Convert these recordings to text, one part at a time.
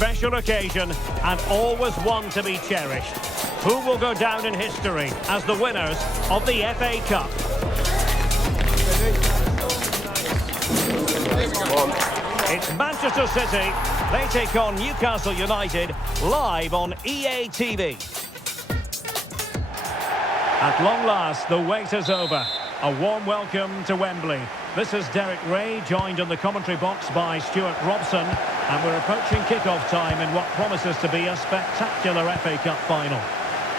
special occasion and always one to be cherished. Who will go down in history as the winners of the FA Cup? It's Manchester City. They take on Newcastle United live on EA TV. At long last, the wait is over. A warm welcome to Wembley. This is Derek Ray, joined in the commentary box by Stuart Robson, and we're approaching kick-off time in what promises to be a spectacular FA Cup final.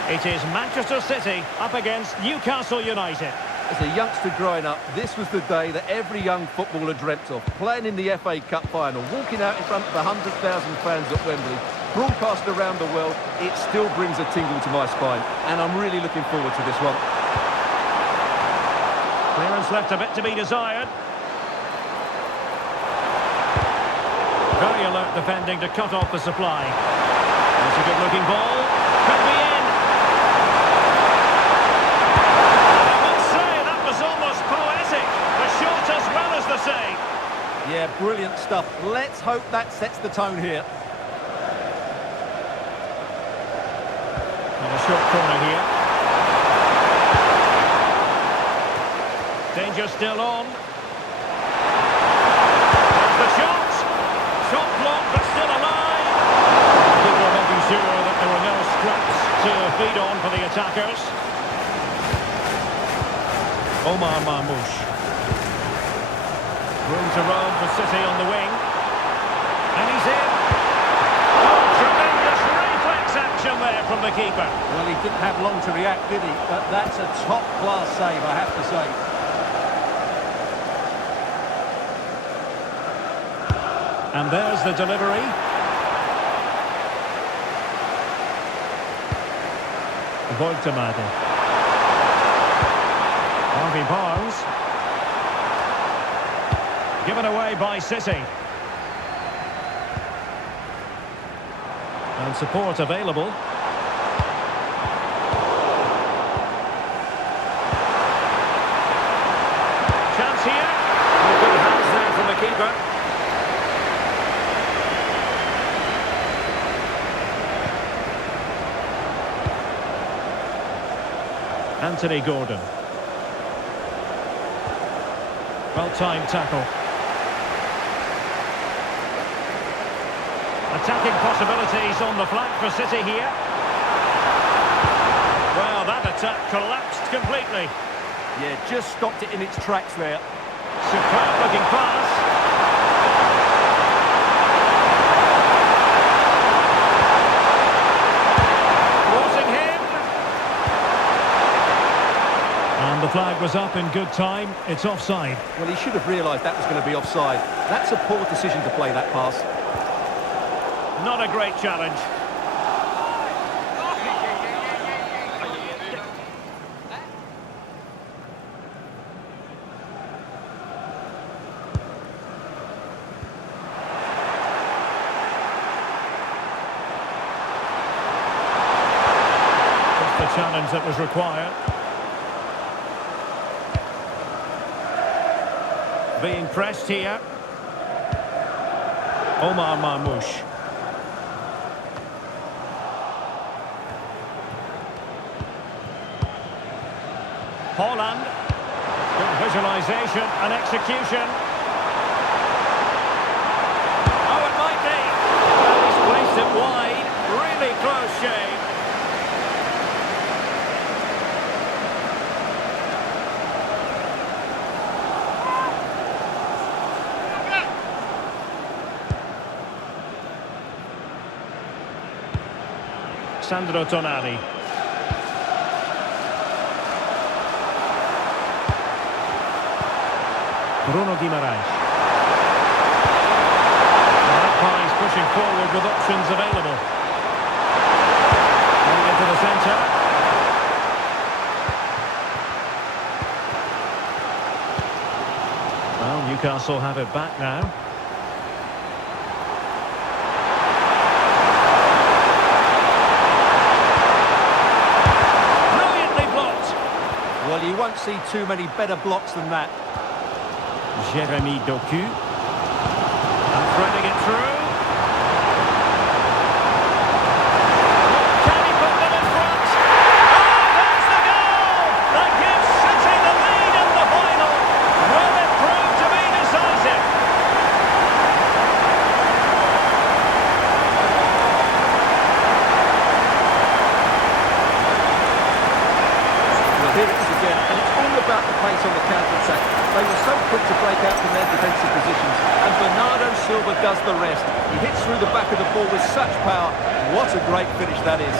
It is Manchester City up against Newcastle United. As a youngster growing up, this was the day that every young footballer dreamt of. Playing in the FA Cup final, walking out in front of 100,000 fans at Wembley, broadcast around the world, it still brings a tingle to my spine. And I'm really looking forward to this one. Clearance left a bit to be desired. Very alert defending to cut off the supply. That's a good-looking ball. Could be in. I must say, that was almost poetic. The shot as well as the save. Yeah, brilliant stuff. Let's hope that sets the tone here. And a short corner here. Danger still on. There's the shot. Shot blocked, but still alive. People are making sure that there were no scraps to feed on for the attackers. Omar Marmoush. Room to roam for City on the wing. And he's in. Oh, tremendous reflex action there from the keeper. Well, he didn't have long to react, did he? But that's a top-class save, I have to say. And there's the delivery. Voigtemade. Harvey Barnes. Given away by City. And support available. Chance here. Good hands there from the keeper. Anthony Gordon. Well-timed tackle. Attacking possibilities on the flank for City here. Well, that attack collapsed completely. Yeah, just stopped it in its tracks there. Superb-looking pass. The flag was up in good time. It's offside. Well, he should have realised that was going to be offside. That's a poor decision to play that pass. Not a great challenge. Just the challenge that was required. Being pressed here. Omar Marmoush. Holland. Good visualisation and execution. Oh, it might be. Well, he's placed it wide. Really close shave. Sandro Tonali. Bruno Guimaraes. Magpies pushing forward with options available. Going into the centre. Well, Newcastle have it back now. Well, you won't see too many better blocks than that. Jeremy Doku. And threading it through. the rest. He hits through the back of the ball with such power. What a great finish that is.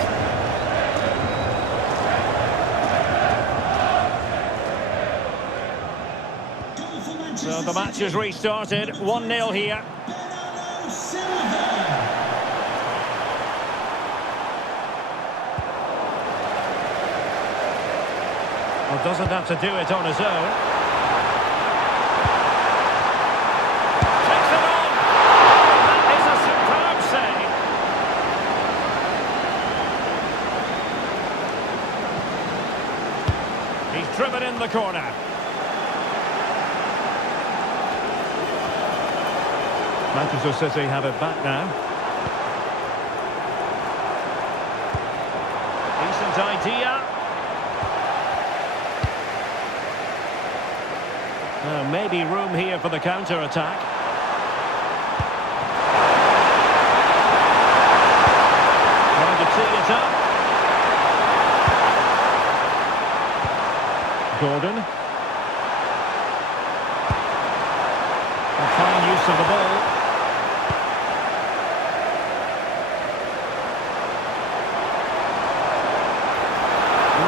So the match has restarted. 1-0 here. Well, doesn't have to do it on his own. Takes it on! That is a superb save. He's driven in the corner. Manchester City have it back now. Decent idea. Maybe room here for the counter-attack. Trying to tee it up. Gordon. A fine use of the ball.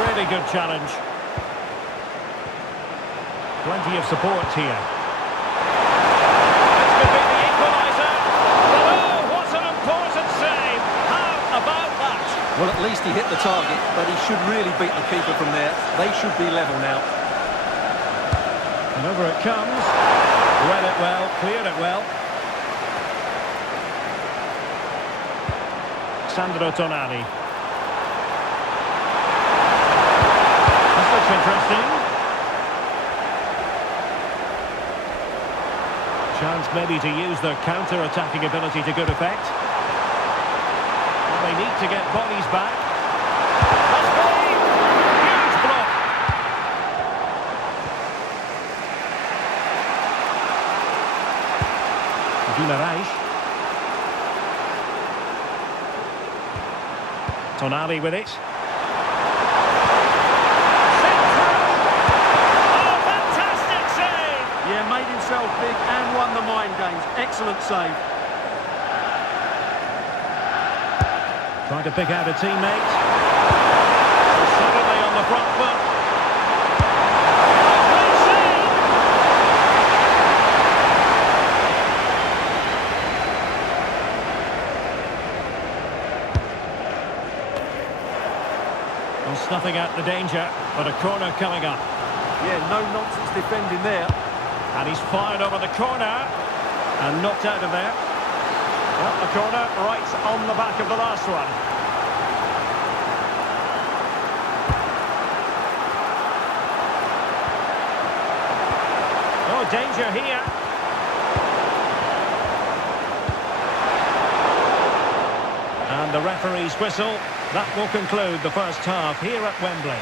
Really good challenge. Plenty of support here. This could be the equaliser. But oh, what an important save. How about that? Well, at least he hit the target, but he should really beat the keeper from there. They should be level now. And over it comes. Read it well, cleared it well. Sandro Tonali. This looks interesting. Chance maybe to use their counter-attacking ability to good effect. Well, they need to get bodies back. That's big! Huge block! Guimaraes. Tonali with it. Yeah, made himself big and won the mind games. Excellent save. Trying to pick out a teammate. Suddenly on the front foot. Great save! Well, snuffing out the danger, but a corner coming up. Yeah, no nonsense defending there. And he's fired over the corner and knocked out of there. Well, the corner right on the back of the last one. Oh, danger here. And the referee's whistle. That will conclude the first half here at Wembley.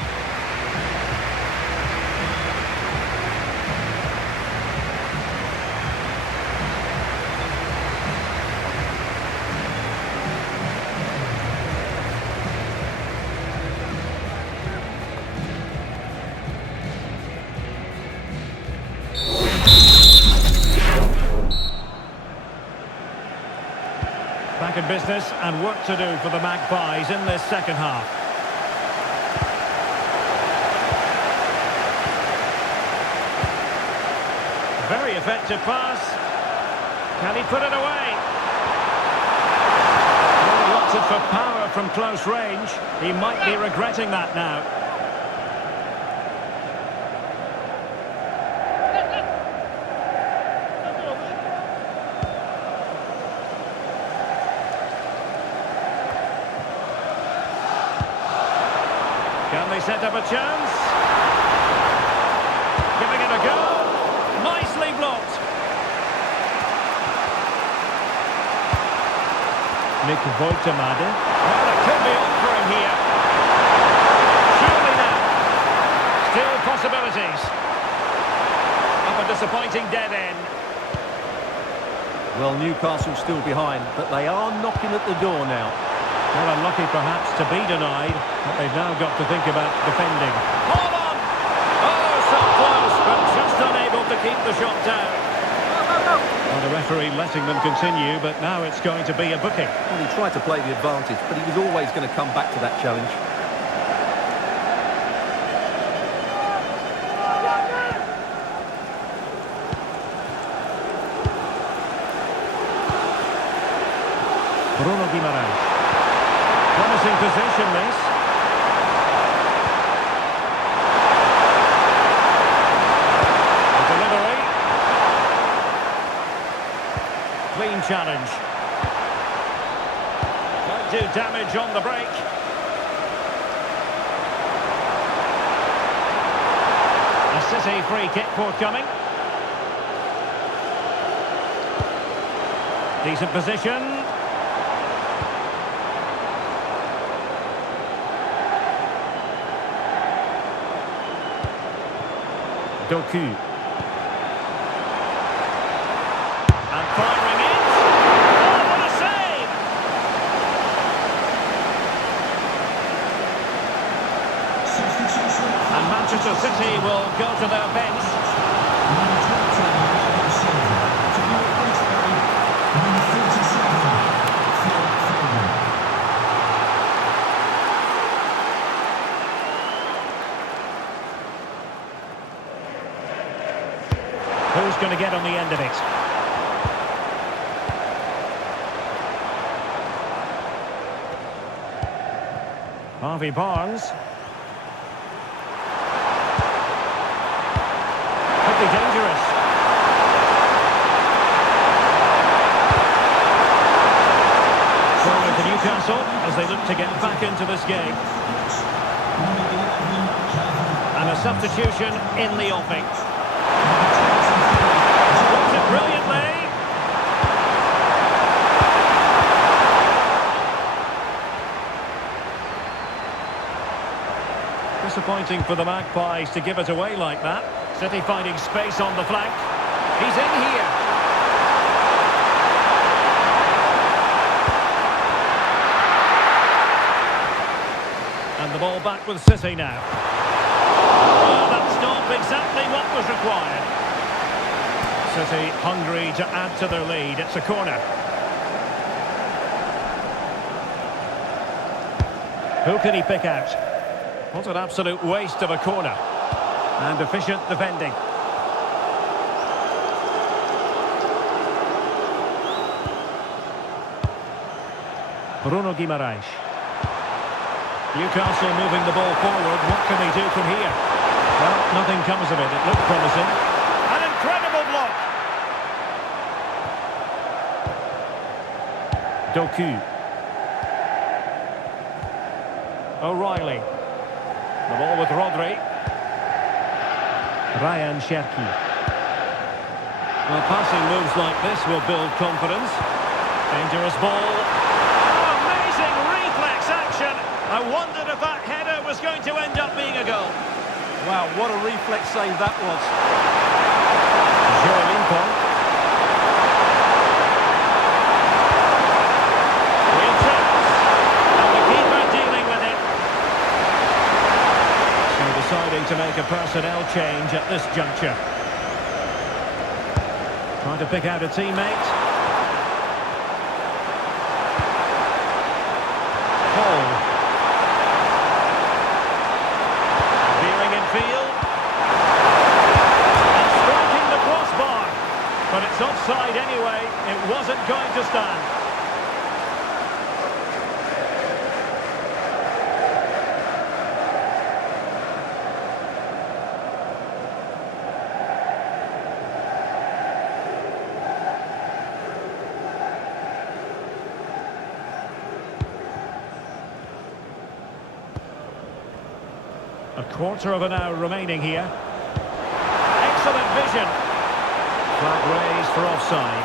Back in business and work to do for the Magpies in this second half. Very effective pass. Can he put it away? Oh, lots of for power from close range. He might be regretting that now. Can they set up a chance? Giving it a go. Nicely blocked. Nick Voitemade. Well, it could be on for him here. Surely now. Still possibilities. Up a disappointing dead end. Well, Newcastle still behind, but they are knocking at the door now. Well, unlucky perhaps to be denied, but they've now got to think about defending. Hold on! Oh, so close, but just unable to keep the shot down. Well, the referee letting them continue, but now it's going to be a booking. Well, he tried to play the advantage, but he was always going to come back to that challenge. Bruno Guimaraes. Promising position, this. The delivery. Clean challenge. Might do damage on the break. A City free kick forthcoming. Decent position. Doku. And firing it. Oh, what a save! And Manchester City will go to their bench. Who's going to get on the end of it? Harvey Barnes. Could be dangerous. Corner to Newcastle as they look to get back into this game. And a substitution in the offing. Brilliantly. Disappointing for the Magpies to give it away like that. City finding space on the flank. He's in here. And the ball back with City now. Well, that stopped exactly what was required. City hungry to add to their lead. It's a corner. Who can he pick out? What an absolute waste of a corner. And efficient defending. Bruno Guimaraes. Newcastle moving the ball forward. What can they do from here? Well, nothing comes of it. It looked promising. An incredible block. Doku. O'Reilly. The ball with Rodri. Ryan Cherki. Well, passing moves like this will build confidence. Dangerous ball. Oh, amazing reflex action. I wondered if that header was going to end up being a goal. Wow, what a reflex save that was. Joelinton. Deciding to make a personnel change at this juncture. Trying to pick out a teammate. Paul. Veering in field. And striking the crossbar. But it's offside anyway. It wasn't going to stand. A quarter of an hour remaining here. Excellent vision. Flag raised for offside.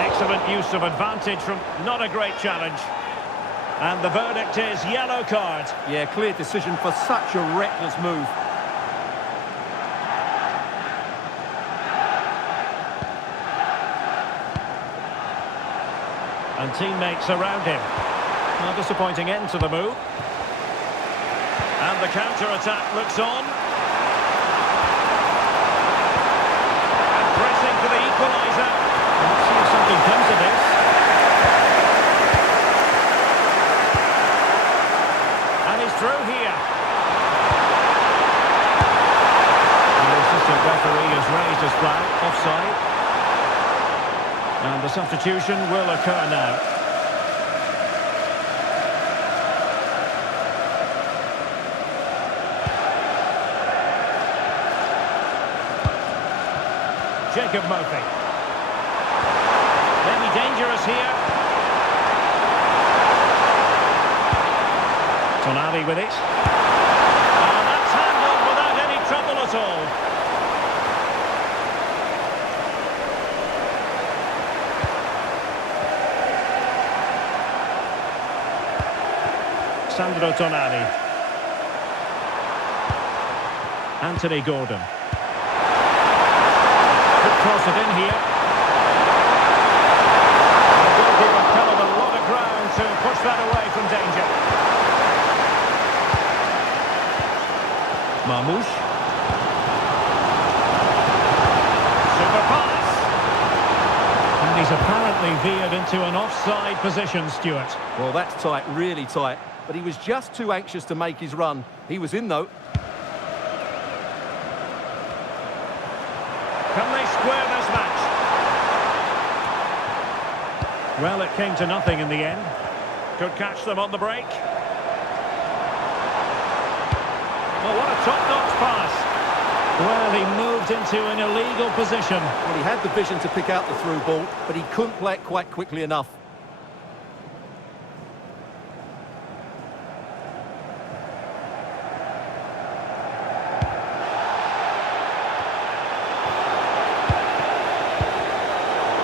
Excellent use of advantage from not a great challenge. And the verdict is yellow card. Yeah, clear decision for such a reckless move. And teammates around him. A disappointing end to the move. And the counter-attack looks on. And pressing for the equaliser. Let's see if something comes of this. And he's through here. And the assistant referee has raised his flag, offside. And the substitution will occur now. Jacob Murphy. Maybe dangerous here. Tonali with it. And that's handled without any trouble at all. Sandro Tonali. Anthony Gordon. Could cross it in here. The goalkeeper covered a lot of ground to push that away from danger. Marmoush. Super pass. And he's apparently veered into an offside position, Stuart. Well, that's tight, really tight. But he was just too anxious to make his run. He was in, though. Can they square this match? Well, it came to nothing in the end. Could catch them on the break. Oh, what a top-notch pass. Well, he moved into an illegal position. Well, he had the vision to pick out the through ball, but he couldn't play it quite quickly enough.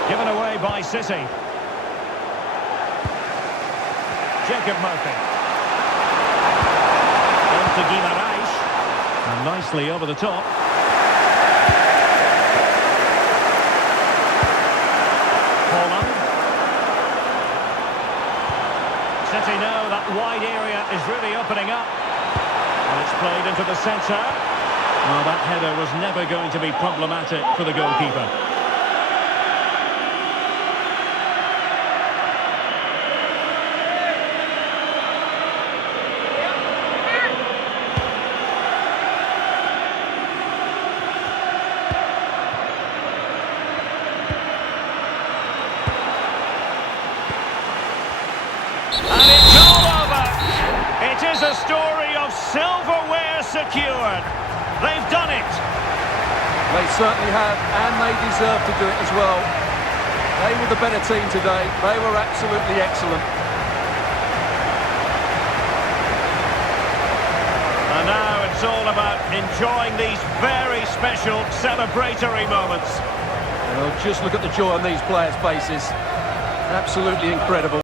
Given away by City. Jacob Murphy. On to Guimaraes. And nicely over the top. Holland. City know that wide area is really opening up. And it's played into the centre. Well, that header was never going to be problematic for the goalkeeper. And it's all over. It is a story of silverware secured. They've done it. They certainly have, and they deserve to do it as well. They were the better team today. They were absolutely excellent. And now it's all about enjoying these very special celebratory moments. Well, just look at the joy on these players' faces. Absolutely incredible.